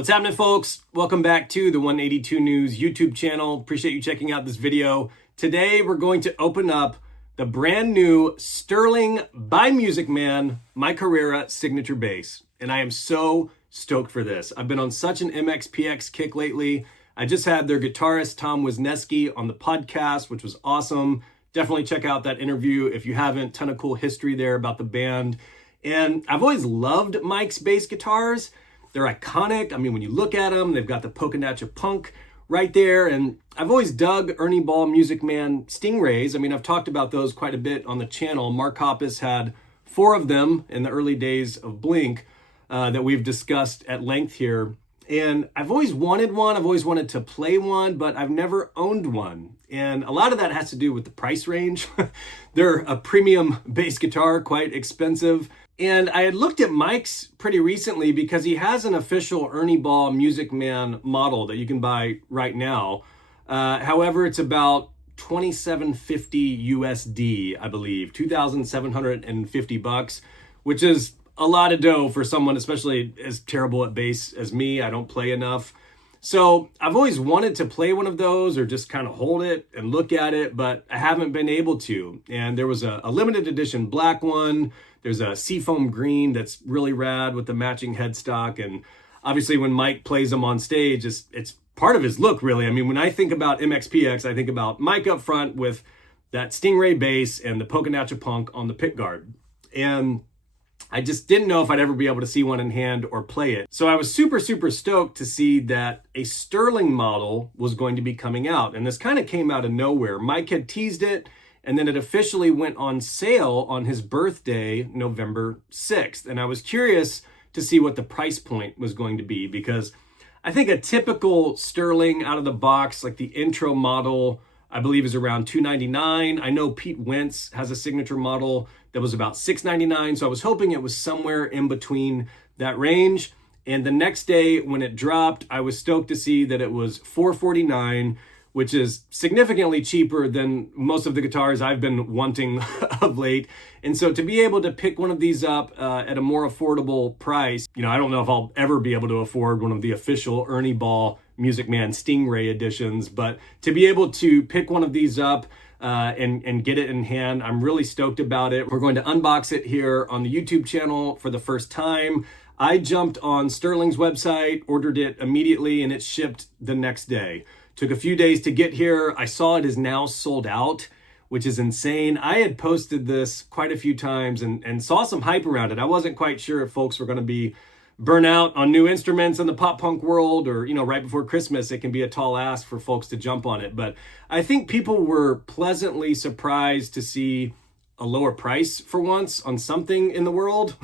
What's happening, folks? Welcome back to the 182 News YouTube channel. Appreciate you checking out this video. Today, we're going to open up the brand new Sterling by Music Man Mike Herrera signature bass. And I am so stoked for this. I've been on such an MxPx kick lately. I just had their guitarist, Tom Wisniewski, on the podcast, which was awesome. Definitely check out that interview if you haven't. Ton of cool history there about the band. And I've always loved Mike's bass guitars. They're iconic. I mean, when you look at them, they've got the Punk right there. And I've always dug Ernie Ball Music Man StingRays. I mean, I've talked about those quite a bit on the channel. Mark Hoppus had 4 of them in the early days of Blink that we've discussed at length here. And I've always wanted one. I've always wanted to play one, but I've never owned one. And a lot of that has to do with the price range. They're a premium bass guitar, quite expensive. And I had looked at Mike's pretty recently because he has an official Ernie Ball Music Man model that you can buy right now. However, it's about $2,750 USD, I believe, $2,750, which is a lot of dough for someone, especially as terrible at bass as me. I don't play enough. So I've always wanted to play one of those or just kind of hold it and look at it, but I haven't been able to. And there was a limited edition black one. There's a seafoam green that's really rad with the matching headstock. And obviously when Mike plays them on stage, it's part of his look, really. I mean, when I think about MxPx, I think about Mike up front with that StingRay bass and the Punk on the pickguard. And I just didn't know if I'd ever be able to see one in hand or play it. So I was super stoked to see that a Sterling model was going to be coming out. And this kind of came out of nowhere. Mike had teased it, and then it officially went on sale on his birthday, November 6th. And I was curious to see what the price point was going to be, because I think a typical Sterling out of the box, like the intro model, I believe is around $299. I know Pete Wentz has a signature model that was about $699. So I was hoping it was somewhere in between that range. And the next day when it dropped, I was stoked to see that it was $449, which is significantly cheaper than most of the guitars I've been wanting of late. And so to be able to pick one of these up at a more affordable price, you know, I don't know if I'll ever be able to afford one of the official Ernie Ball Music Man StingRay editions, but to be able to pick one of these up and get it in hand, I'm really stoked about it. We're going to unbox it here on the YouTube channel for the first time. I jumped on Sterling's website, ordered it immediately, and it shipped the next day. Took a few days to get here. I saw it is now sold out, which is insane. I had posted this quite a few times and saw some hype around it. I wasn't quite sure if folks were going to be burnt out on new instruments in the pop punk world, or, you know, right before Christmas, it can be a tall ask for folks to jump on it. But I think people were pleasantly surprised to see a lower price for once on something in the world.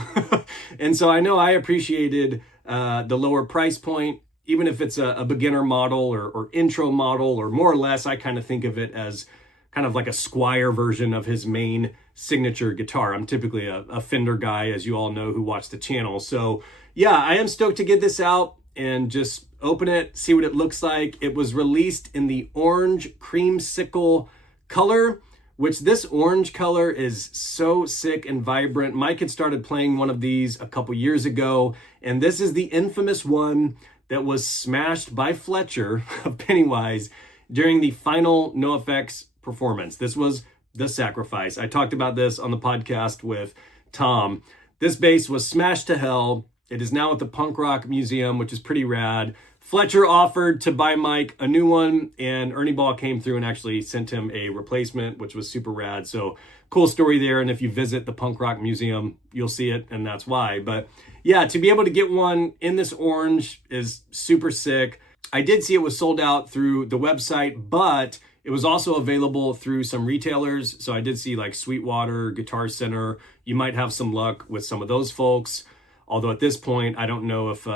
And so I know I appreciated the lower price point, even if it's a beginner model or intro model, or more or less, I kind of think of it as kind of like a Squier version of his main signature guitar. I'm typically a Fender guy, as you all know who watch the channel. So yeah, I am stoked to get this out and just open it, see what it looks like. It was released in the orange creamsicle color, which this orange color is so sick and vibrant. Mike had started playing one of these a couple years ago, and this is the infamous one that was smashed by Fletcher of Pennywise during the final NoFX performance. This was The Sacrifice. I talked about this on the podcast with Tom. This bass was smashed to hell. It is now at the Punk Rock Museum, which is pretty rad. Fletcher offered to buy Mike a new one, and Ernie Ball came through and actually sent him a replacement, which was super rad. So cool story there. And if you visit the Punk Rock Museum, you'll see it, and that's why. But yeah, to be able to get one in this orange is super sick. I did see it was sold out through the website, but it was also available through some retailers. So I did see like Sweetwater, Guitar Center. You might have some luck with some of those folks. Although at this point, I don't know if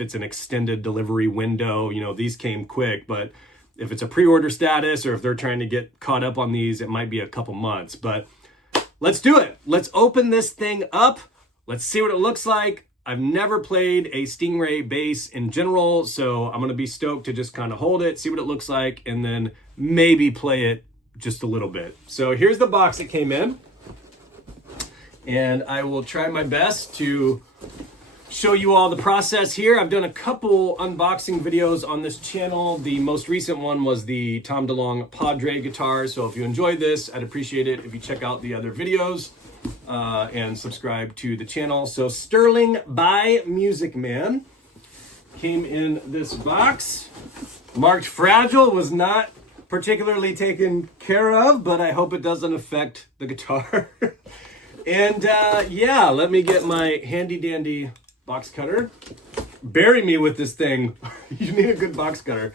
it's an extended delivery window. You know, these came quick, but if it's a pre-order status or if they're trying to get caught up on these, it might be a couple months. But let's do it. Let's open this thing up. Let's see what it looks like. I've never played a StingRay bass in general, so I'm going to be stoked to just kind of hold it, see what it looks like, and then maybe play it just a little bit. So here's the box it came in, and I will try my best to show you all the process here. I've done a couple unboxing videos on this channel. The most recent one was the Tom DeLonge Padre guitar. So if you enjoyed this, I'd appreciate it if you check out the other videos and subscribe to the channel. So Sterling by Music Man came in this box. Marked fragile, was not particularly taken care of, but I hope it doesn't affect the guitar. And yeah, let me get my handy dandy box cutter. Bury me with this thing. You need a good box cutter.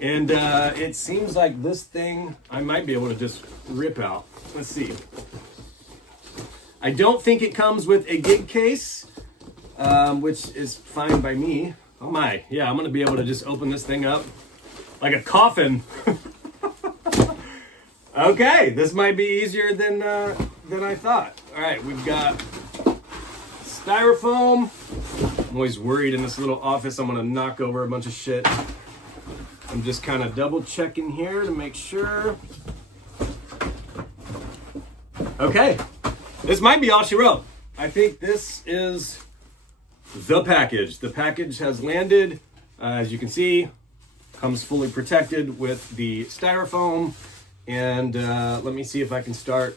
And it seems like this thing I might be able to just rip out. Let's see. I don't think it comes with a gig case, which is fine by me. Oh my, yeah, I'm gonna be able to just open this thing up like a coffin. Okay, this might be easier than I thought. All right, we've got styrofoam. I'm always worried in this little office I'm gonna knock over a bunch of shit. I'm just kind of double checking here to make sure. Okay, this might be all she wrote. I think this is the package. The package has landed. As you can see, comes fully protected with the styrofoam. And let me see if I can start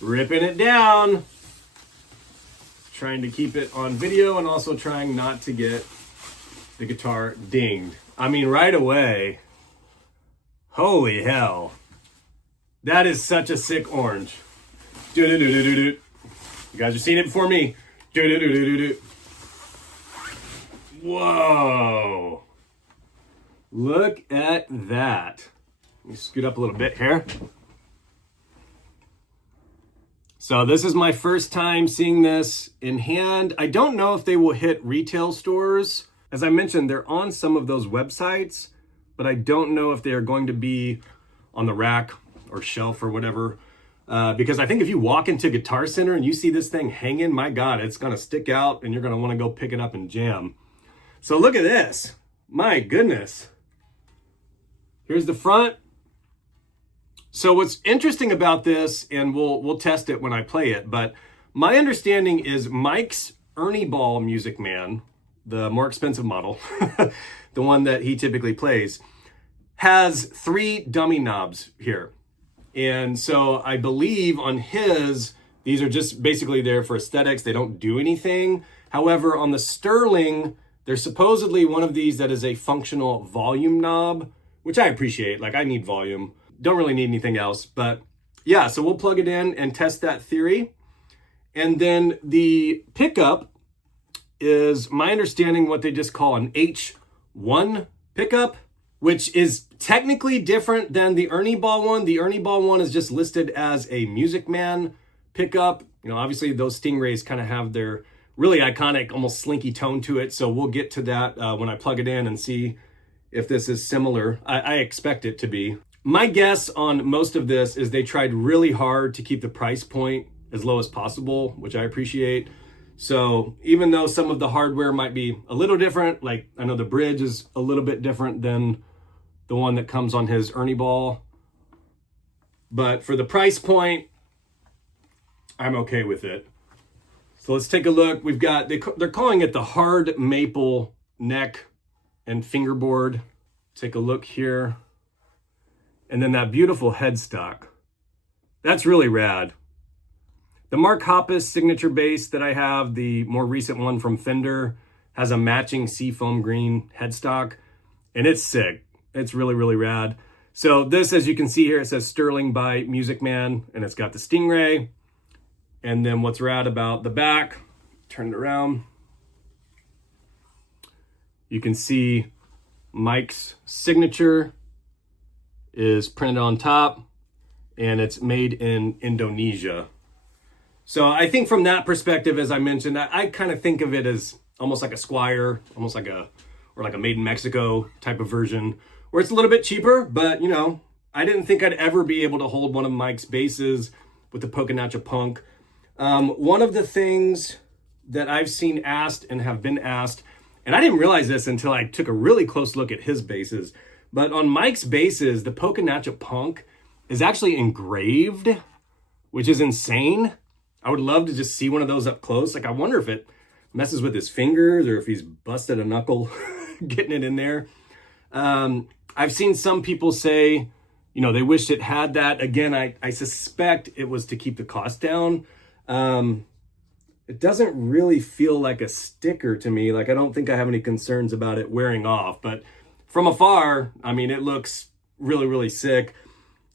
ripping it down. Trying to keep it on video and also trying not to get the guitar dinged. I mean, right away. Holy hell. That is such a sick orange. You guys have seen it before me. Whoa. Look at that. Let me scoot up a little bit here. So this is my first time seeing this in hand. I don't know if they will hit retail stores. As I mentioned, they're on some of those websites, but I don't know if they are going to be on the rack or shelf or whatever. Because I think if you walk into Guitar Center and you see this thing hanging, my God, it's gonna stick out and you're gonna wanna go pick it up and jam. So look at this, my goodness. Here's the front. So what's interesting about this, and we'll test it when I play it, but my understanding is Mike's Ernie Ball Music Man, the more expensive model, the one that he typically plays, has 3 dummy knobs here. And so I believe on his, these are just basically there for aesthetics. They don't do anything. However, on the Sterling, there's supposedly one of these that is a functional volume knob, which I appreciate. Like, I need volume. Don't really need anything else, but yeah, so we'll plug it in and test that theory. And then the pickup is, my understanding, what they just call an H1 pickup, which is technically different than the Ernie Ball one. The Ernie Ball one is just listed as a Music Man pickup. You know, obviously those Stingrays kind of have their really iconic, almost slinky tone to it. So we'll get to that when I plug it in and see if this is similar. I expect it to be. My guess on most of this is they tried really hard to keep the price point as low as possible, which I appreciate. So even though some of the hardware might be a little different, like I know the bridge is a little bit different than the one that comes on his Ernie Ball, but for the price point, I'm okay with it. So let's take a look. We've got, they're calling it the hard maple neck and fingerboard. Take a look here. And then that beautiful headstock. That's really rad. The Mark Hoppus signature bass that I have, the more recent one from Fender, has a matching seafoam green headstock, and it's sick. It's really, really rad. So this, as you can see here, it says Sterling by Music Man, and it's got the Stingray. And then what's rad about the back, turn it around, you can see Mike's signature is printed on top, and it's made in Indonesia. So I think from that perspective, as I mentioned, I kind of think of it as almost like a Squire, almost like a Made in Mexico type of version, where it's a little bit cheaper, but you know, I didn't think I'd ever be able to hold one of Mike's basses with the Poppincurbs Punk. One of the things that I've seen asked and have been asked, and I didn't realize this until I took a really close look at his basses, but on Mike's basses, the Poppincurbs Punk is actually engraved, which is insane. I would love to just see one of those up close. Like, I wonder if it messes with his fingers or if he's busted a knuckle getting it in there. I've seen some people say, you know, they wish it had that. Again, I suspect it was to keep the cost down. It doesn't really feel like a sticker to me. Like, I don't think I have any concerns about it wearing off, but from afar, I mean, it looks really, really sick.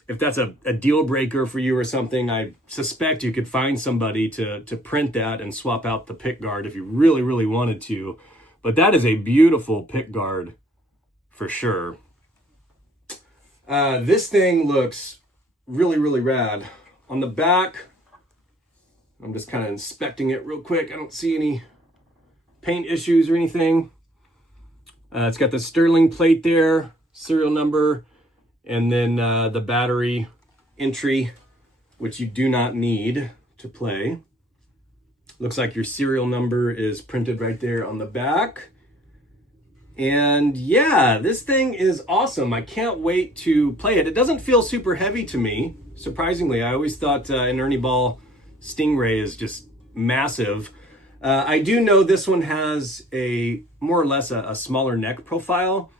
If that's a deal breaker for you or something, I suspect you could find somebody to print that and swap out the pick guard if you really, really wanted to. But that is a beautiful pick guard for sure. This thing looks really, really rad. On the back, I'm just kind of inspecting it real quick. I don't see any paint issues or anything. It's got the Sterling plate there, serial number, and then the battery entry, which you do not need to play. Looks like your serial number is printed right there on the back. And yeah, this thing is awesome. I can't wait to play it. It doesn't feel super heavy to me, surprisingly. I always thought an Ernie Ball StingRay is just massive. I do know this one has a more or less a smaller neck profile.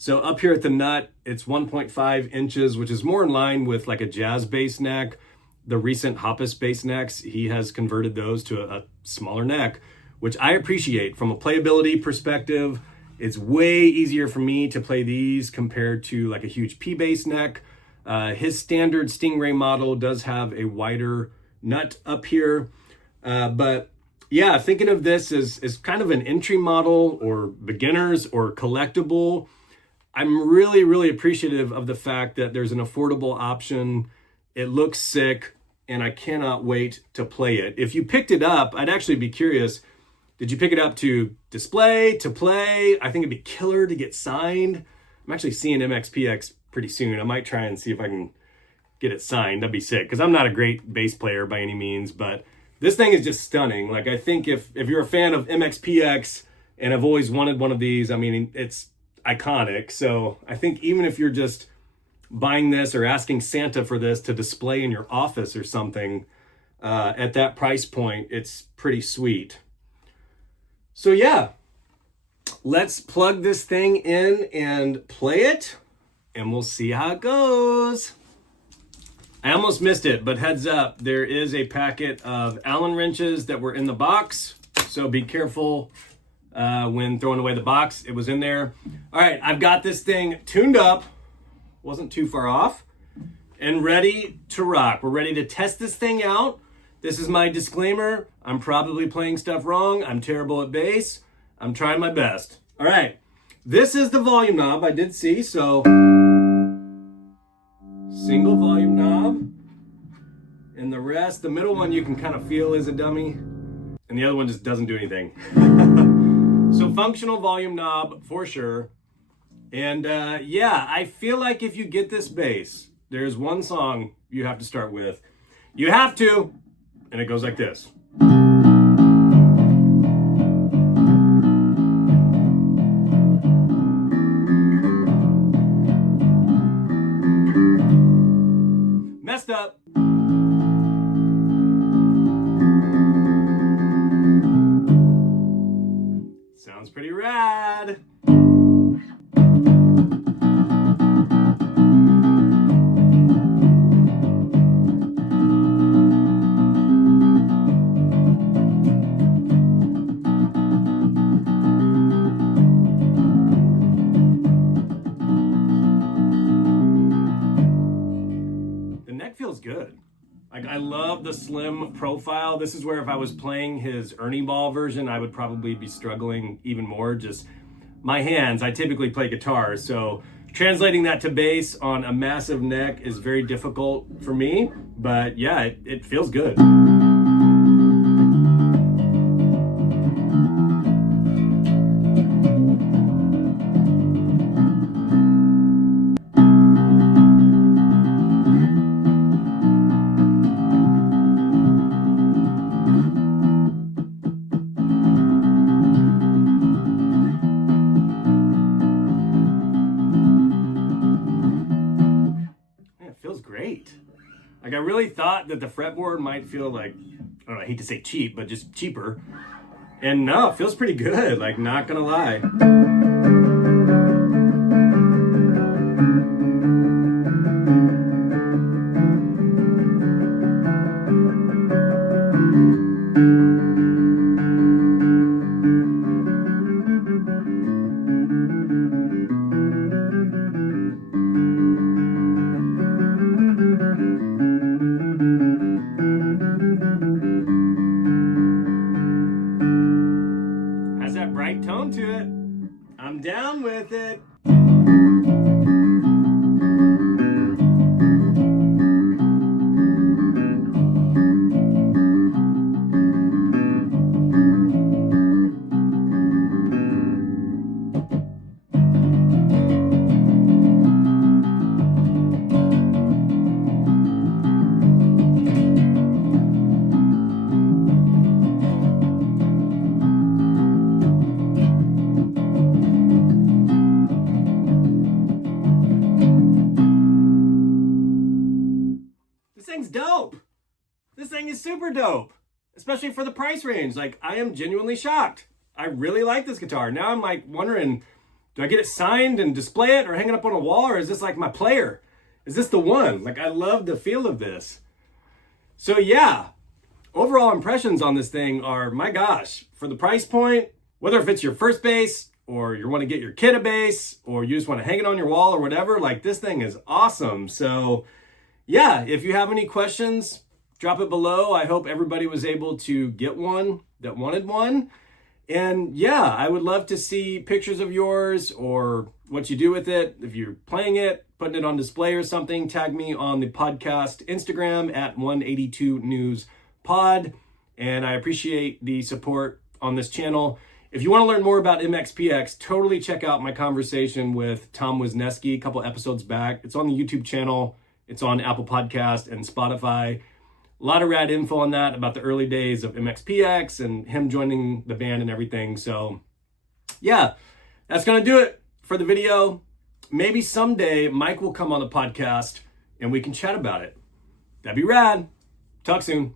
So up here at the nut, it's 1.5 inches, which is more in line with like a jazz bass neck. The recent Hoppus bass necks, he has converted those to a smaller neck, which I appreciate. From a playability perspective, it's way easier for me to play these compared to like a huge P bass neck. His standard StingRay model does have a wider nut up here. But yeah, thinking of this as kind of an entry model or beginners or collectible, I'm really, really appreciative of the fact that there's an affordable option. It looks sick, and I cannot wait to play it. If you picked it up, I'd actually be curious, did you pick it up to display, to play? I think it'd be killer to get signed. I'm actually seeing MxPx pretty soon. I might try and see if I can get it signed. That'd be sick, because I'm not a great bass player by any means, but this thing is just stunning. Like, I think if you're a fan of MxPx and have always wanted one of these, I mean, it's iconic. So I think even if you're just buying this or asking Santa for this to display in your office or something, at that price point, it's pretty sweet. So yeah, let's plug this thing in and play it, and we'll see how it goes. I almost missed it, but heads up, there is a packet of Allen wrenches that were in the box, so be careful when throwing away the box. It was in there. All right, I've got this thing tuned up, wasn't too far off, and ready to rock. We're ready to test this thing out. This is my disclaimer. I'm probably playing stuff wrong. I'm terrible at bass. I'm trying my best. All right, this is the volume knob I did see, so single volume knob, and the rest, the middle one you can kind of feel is a dummy, and the other one just doesn't do anything. So functional volume knob for sure. And yeah, I feel like if you get this bass, there's one song you have to start with. You have to, and it goes like this. Messed up. Sounds pretty rad. Feels good. Like, I love the slim profile. This is where if I was playing his Ernie Ball version, I would probably be struggling even more. Just my hands, I typically play guitar, so translating that to bass on a massive neck is very difficult for me, but yeah, it feels good. Great. Like, I really thought that the fretboard might feel like, I don't know, I hate to say cheap, but just cheaper. And no, it feels pretty good, like not gonna lie. Has that bright tone to it. I'm down with it. This thing's dope. This thing is super dope, especially for the price range. Like, I am genuinely shocked. I really like this guitar. Now I'm like wondering, do I get it signed and display it or hang it up on a wall, or is this like my player? Is this the one? Like, I love the feel of this. So yeah, overall impressions on this thing are, my gosh, for the price point, whether if it's your first bass or you want to get your kid a bass or you just want to hang it on your wall or whatever, like this thing is awesome. So yeah, if you have any questions, drop it below. I hope everybody was able to get one that wanted one. And yeah, I would love to see pictures of yours or what you do with it. If you're playing it, putting it on display or something, tag me on the podcast Instagram at 182newspod. And I appreciate the support on this channel. If you want to learn more about MxPx, totally check out my conversation with Tom Wisniewski a couple episodes back. It's on the YouTube channel. It's on Apple Podcast and Spotify. A lot of rad info on that about the early days of MxPx and him joining the band and everything. So yeah, that's going to do it for the video. Maybe someday Mike will come on the podcast and we can chat about it. That'd be rad. Talk soon.